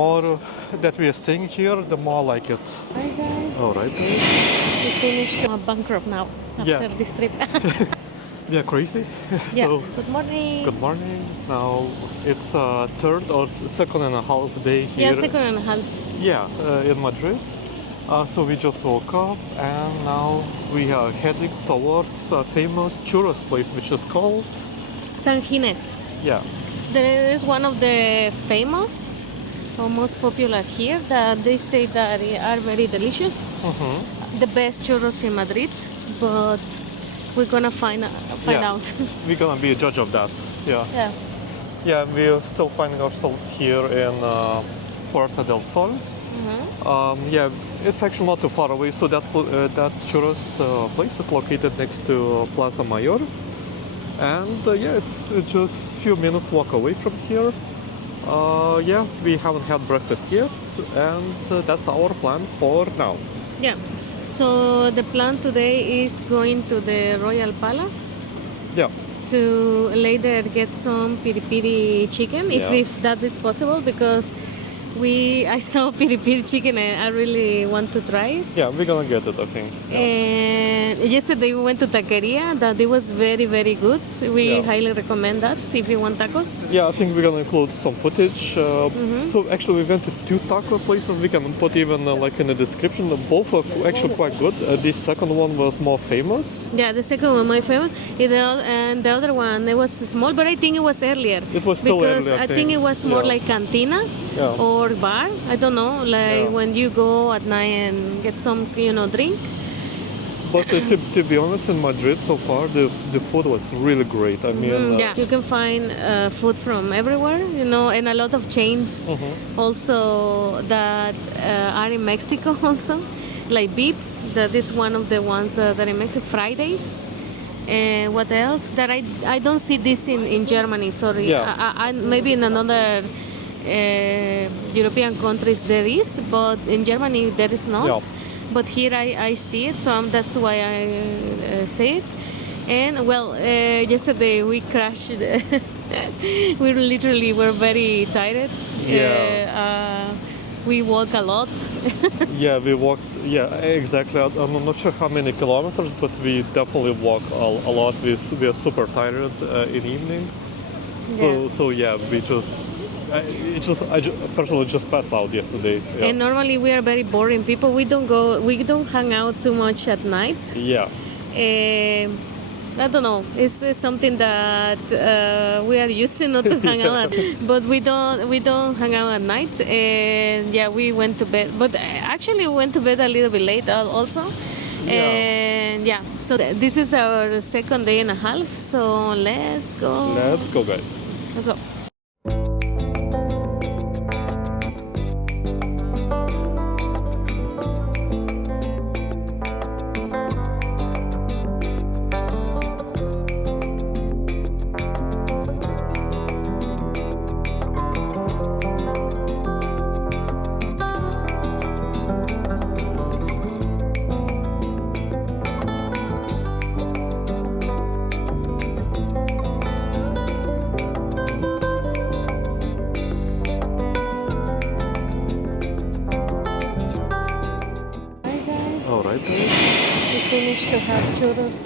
More that we are staying here, the more I like it. Hi guys. All right. We finished bankrupt now after this trip. Yeah, crazy. Yeah. So, Good morning. good morning. Now it's third or second and a half day here. Yeah, second and a half. Yeah, in Madrid. So we just woke up and now we are heading towards a famous churros place, which is called San Gines. yeah. There is one of the famous, or most popular here, that they say that they are very delicious. The best churros in Madrid, but we're gonna find Yeah. out. We're gonna be a judge of that. Yeah. Yeah. Yeah, we're still finding ourselves here in Puerta del Sol. Yeah, it's actually not too far away. So that churros place is located next to Plaza Mayor, and yeah, it's just a few minutes walk away from here. Yeah, we haven't had breakfast yet, and that's our plan for now. Yeah. So the plan today is going to the Royal Palace Yeah, to later get some piri chicken, Yeah. if that is possible, because I saw piri chicken and I really want to try it. yeah, we're gonna get it, I think. And yesterday we went to taqueria, that it was very, very good. We Yeah. highly recommend that if you want tacos. Yeah, I think we're gonna include some footage. So actually, we went to two taco places. We can put even like in the description. Both are actually quite good. This second one was more famous. Yeah, the second one, my favorite. And the other one, it was small, but I think it was earlier. It was still because earlier, I I think think. it was more Yeah. like cantina Yeah. or bar. I don't know, like Yeah. when you go at night and get some, drink. But to be honest, in Madrid so far, the food was really great. I mean, Yeah, you can find food from everywhere, and a lot of chains also that are in Mexico also, like Beeps, that is one of the ones that are in Mexico, Fridays. And what else? That I don't see this in Germany, sorry. Yeah. I maybe in another European countries there is, but in Germany there is not. Yeah. But here I see it, so that's why I say it. And well, yesterday we crashed. We literally were very tired. Yeah. We walk a lot. yeah, we walked. Yeah, exactly. I'm not sure how many kilometers, but we definitely walk a lot. We are super tired in evening. So yeah, we just. I personally just passed out yesterday. Yeah. And normally we are very boring people. We don't hang out too much at night. Yeah. I don't know. It's something that we are used to not to hang out, but we don't hang out at night. And yeah, we went to bed. But actually, we went to bed a little bit late also. Yeah. And yeah, so this is our second day and a half. So let's go. Let's go, guys. Let's go. All right. We finished to have churros.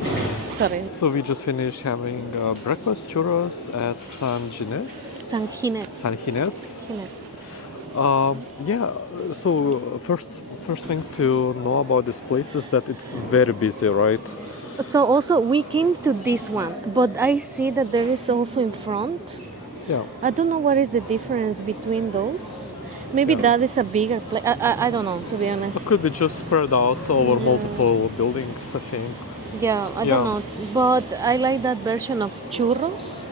Sorry. So we just finished having breakfast churros at San Gines. San Ginés. San Ginés. Ginés. Yeah. So first thing to know about this place is that it's very busy, right? So also we came to this one, but I see that there is also in front. Yeah. I don't know what is the difference between those. Maybe that is a bigger place. I don't know, to be honest. It could be just spread out over multiple buildings, I think. Yeah, I don't know. But I like that version of churros.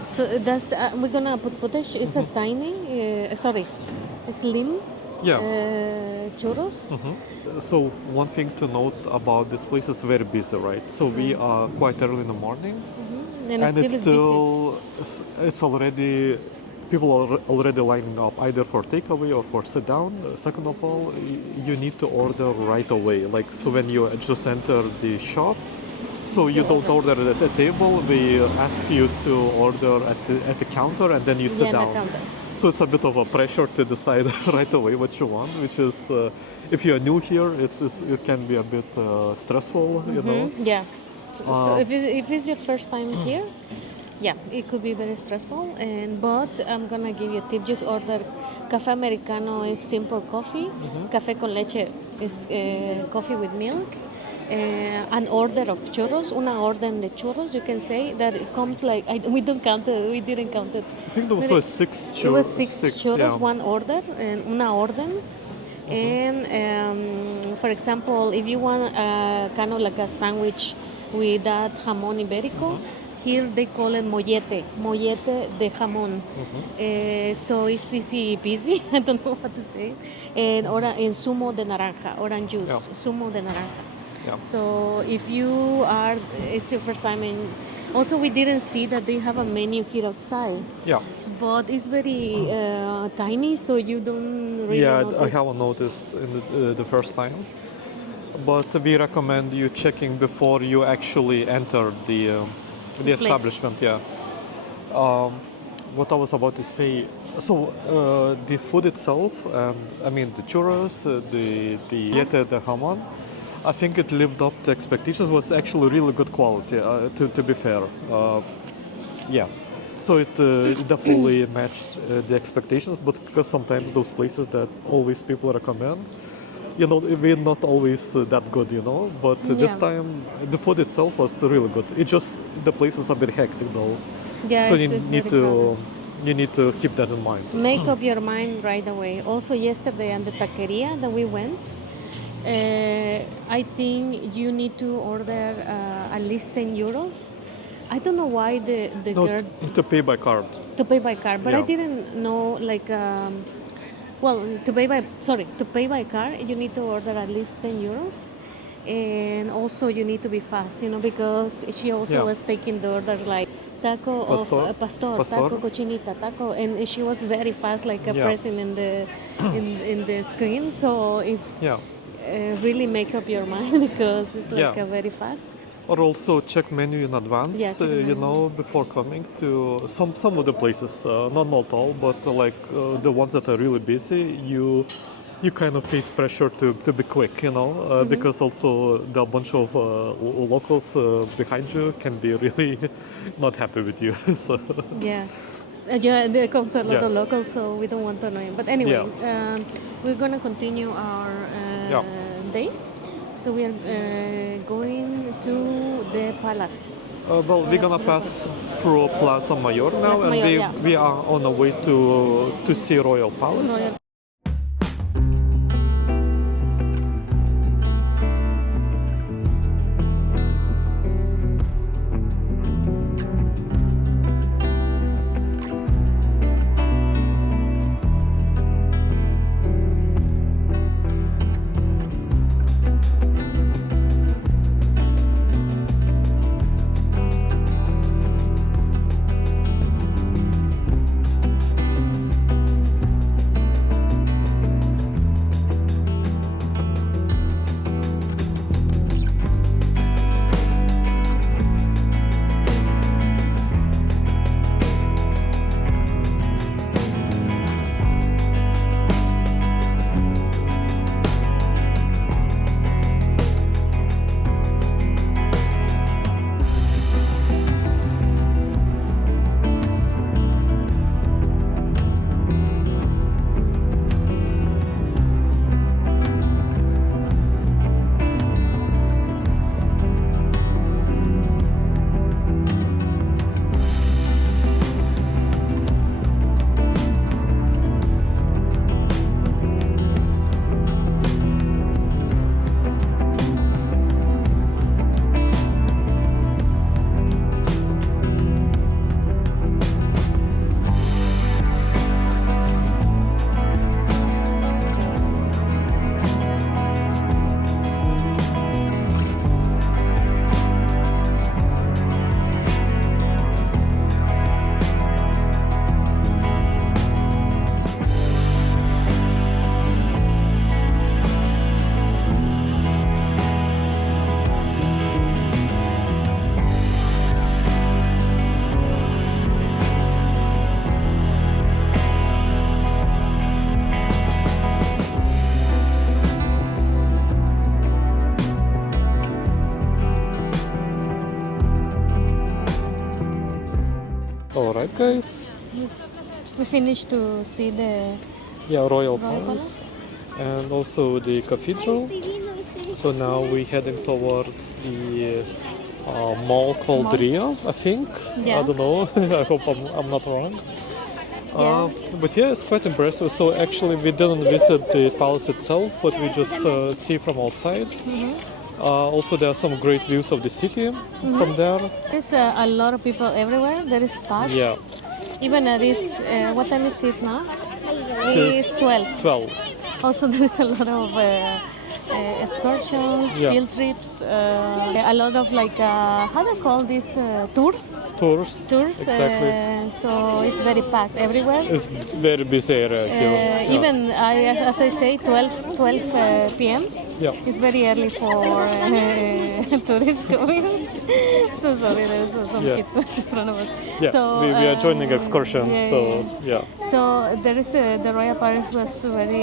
So that's we're gonna put footage. It's a tiny, slim Yeah. churros. So one thing to note about this place is very busy, right? So we are quite early in the morning, And and it's it's still it's already people are already lining up either for takeaway or for sit down. Second of all, you need to order right away. Like so, when you just enter the shop, so you don't order at the table. We ask you to order at the counter, and then you sit Yeah, down. the counter. So it's a bit of a pressure to decide right away what you want, which is, if you are new here, it can be a bit stressful, you know. Yeah. So if it's your first time here, yeah, it could be very stressful. But I'm gonna give you a tip. Just order café americano is simple coffee. Café con leche is coffee with milk. An order of churros, una orden de churros. You can say that it comes like we don't count it. We didn't count it. I think there was like six churros. It was six churros, yeah. one order, and una orden. And for example, if you want kind of like a sandwich with that jamón ibérico, here they call it mollete de jamón. So it's easy peasy. I don't know what to say. And zumo de naranja, orange juice, zumo de naranja. Yeah. So if you it's your first time, and also we didn't see that they have a menu here outside. Yeah. But it's very tiny, so you don't really notice. I haven't noticed in the first time. But we recommend you checking before you actually enter the establishment. Yeah. What I was about to say. So the food itself, I mean the churros, the yete de jamón, I think it lived up to expectations. Was actually really good quality. To be fair, yeah. So it definitely matched the expectations. But because sometimes those places that always people recommend, you know, we're not always that good, you know. But this time the food itself was really good. It just the place is a bit hectic though. Yeah, so you need to keep that in mind. Make up your mind right away. Also, yesterday at the taqueria that we went, I think you need to order at least 10 euros. I don't know why the girl... To pay by card. To pay by card, but I didn't know, like... to pay by card, you need to order at least 10 euros. And also you need to be fast, you know, because she also was taking the orders like taco of pastor, taco cochinita, taco, and she was very fast, like pressing in the screen. So if really make up your mind, because it's like very fast. Or also check menu in advance, you know, before coming to some of the places, not all, but like the ones that are really busy, you kind of face pressure to be quick, you know, because also there are a bunch of locals behind you can be really not happy with you. So. Yeah, there comes a lot of locals, so we don't want to annoy them. But anyways, we're going to continue our day. So we are going to the palace. Well, we're gonna pass through Plaza Mayor now, we are on our way to see Royal Palace. guys. We finished to see the Royal Royal Palace and also the cathedral. So now we're heading towards the mall called Mall? Rio, I think. Yeah. I don't know. I hope I'm not wrong. Yeah. But yeah, it's quite impressive. So actually, we didn't visit the palace itself, but we just see from outside. Also, there are some great views of the city from there. There's a lot of people everywhere. There is packed. Yeah, Even at this, what time is it now? It's It's 12. 12. Also, there's a lot of excursions, Yeah. field trips, a lot of like, how do you call this, tours? Tours. Tours. Exactly. So it's very packed everywhere. It's very busy area here. Yeah. Even, as I say, 12 p.m. Yeah. It's very early for tourists coming. So sorry, there's some Yeah. kids in front of us. Yeah, So, we are joining excursion, yeah, so yeah. So there is the Royal Palace was very.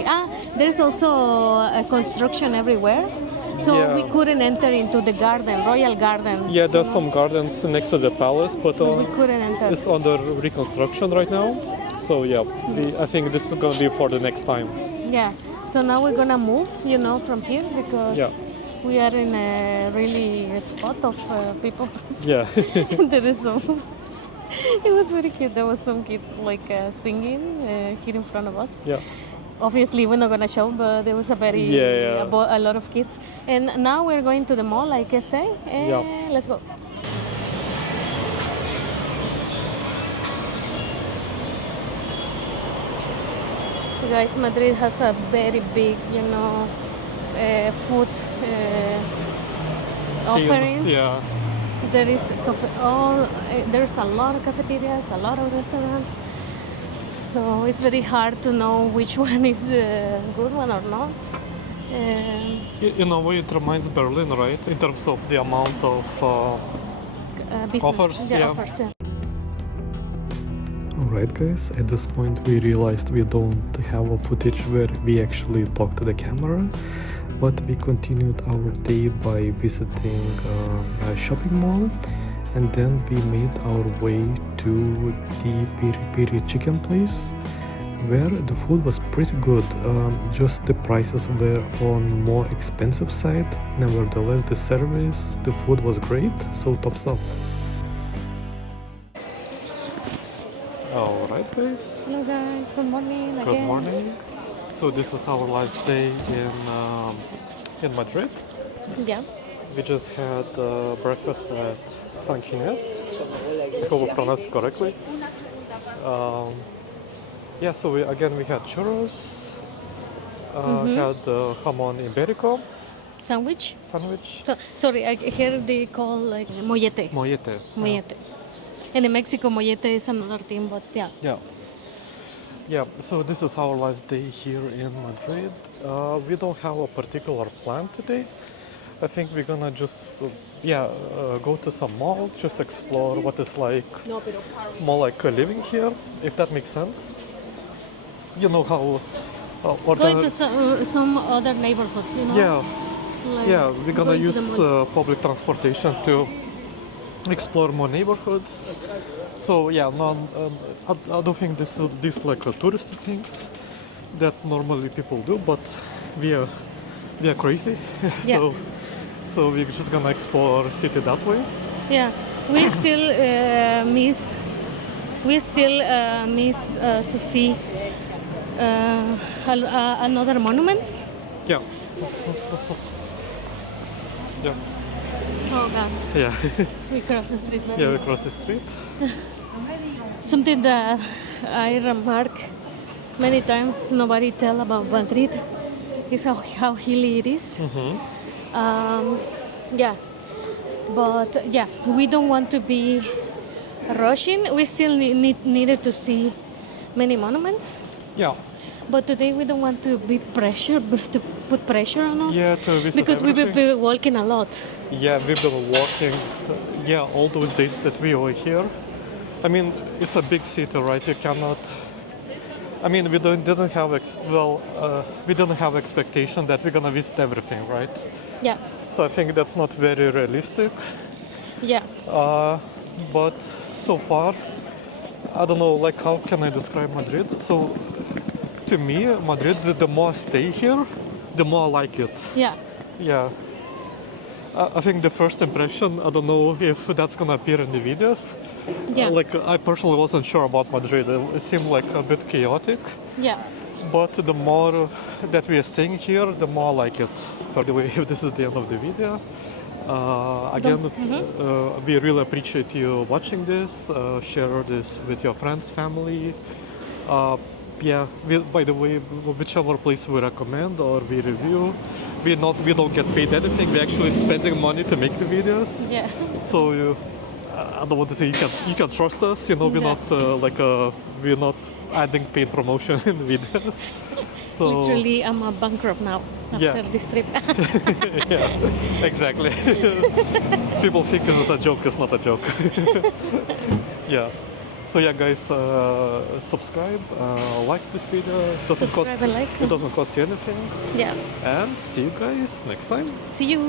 There is also a construction everywhere. So Yeah. we couldn't enter into the garden, Royal Garden. Yeah, there's some gardens next to the palace, but We couldn't enter. it's under reconstruction right now. So yeah, I think this is gonna be for the next time. Yeah. So now we're gonna move, from here because Yeah. we are in a really spot of people. Yeah. There is some. It was very cute. There was some kids like singing here in front of us. Yeah. Obviously, we're not gonna show, but there was a very Yeah. a lot of kids. And now we're going to the mall, like I say. And Yeah. let's go. You guys, Madrid has a very big, food offerings. Yeah. There is there's a lot of cafeterias, a lot of restaurants. So it's very hard to know which one is a good one or not. In a way, it reminds Berlin, right? In terms of the amount of Business. offers. Yeah, Yeah. offers, yeah. Alright guys, at this point we realized we don't have a footage where we actually talk to the camera, but we continued our day by visiting a shopping mall, and then we made our way to the Piri chicken place, where the food was pretty good, just the prices were on more expensive side. Nevertheless, the service, the food was great, so thumbs up. Alright guys, Hello guys, good morning again. good morning. So this is our last day in Madrid. Yeah. We just had breakfast at San Gines. I hope I pronounced it correctly. So we had churros, had jamon ibérico Sandwich. sandwich, So, sorry, I hear they call like mollete. mollete. Mollete. And in Mexico, mollete is another thing, but yeah. Yeah, so this is our last day here in Madrid. We don't have a particular plan today. I think we're gonna just go to some mall, just explore what it's like, more like living here, if that makes sense. You know how Going to some other neighborhood, Yeah, like we're gonna going to the use mall. public transportation to explore more neighborhoods. So I don't think this like touristy things that normally people do, but we are crazy. Yeah. So we're just gonna explore city that way. Yeah, we still miss to see another monuments. Yeah. Yeah. Oh God, Yeah. we cross the street. Yeah, we cross the street. Something that I remark many times nobody tell about Madrid is how hilly it is. But we don't want to be rushing. We still needed to see many monuments. Yeah. But today we don't want to be to put pressure on us. Yeah, to visit because we will everything. be walking a lot. Yeah, we've been walking. All those days that we were here. I mean, it's a big city, right? You cannot. I mean, we didn't have expectation that we're gonna visit everything, right? Yeah. So I think that's not very realistic. Yeah. But so far, I don't know, like how can I describe Madrid? So to me, Madrid, the more I stay here, the more I like it. Yeah. Yeah. I think the first impression, I don't know if that's gonna appear in the videos. Yeah. Like I personally wasn't sure about Madrid. It seemed like a bit chaotic. Yeah. But the more that we are staying here, the more I like it. By the way, if this is the end of the video, again, we really appreciate you watching this. Share this with your friends, family. By the way, whichever place we recommend or we review, we don't get paid anything. We're actually spending money to make the videos. Yeah. So I don't want to say you can trust us. You know, we're not we're not adding paid promotion in videos. So Literally, I'm a bankrupt now after this trip. yeah, exactly. People think it's a joke. It's not a joke. Yeah. So yeah, guys, subscribe, like this video. Subscribe and like. It doesn't cost you anything. Yeah. And see you guys next time. See you.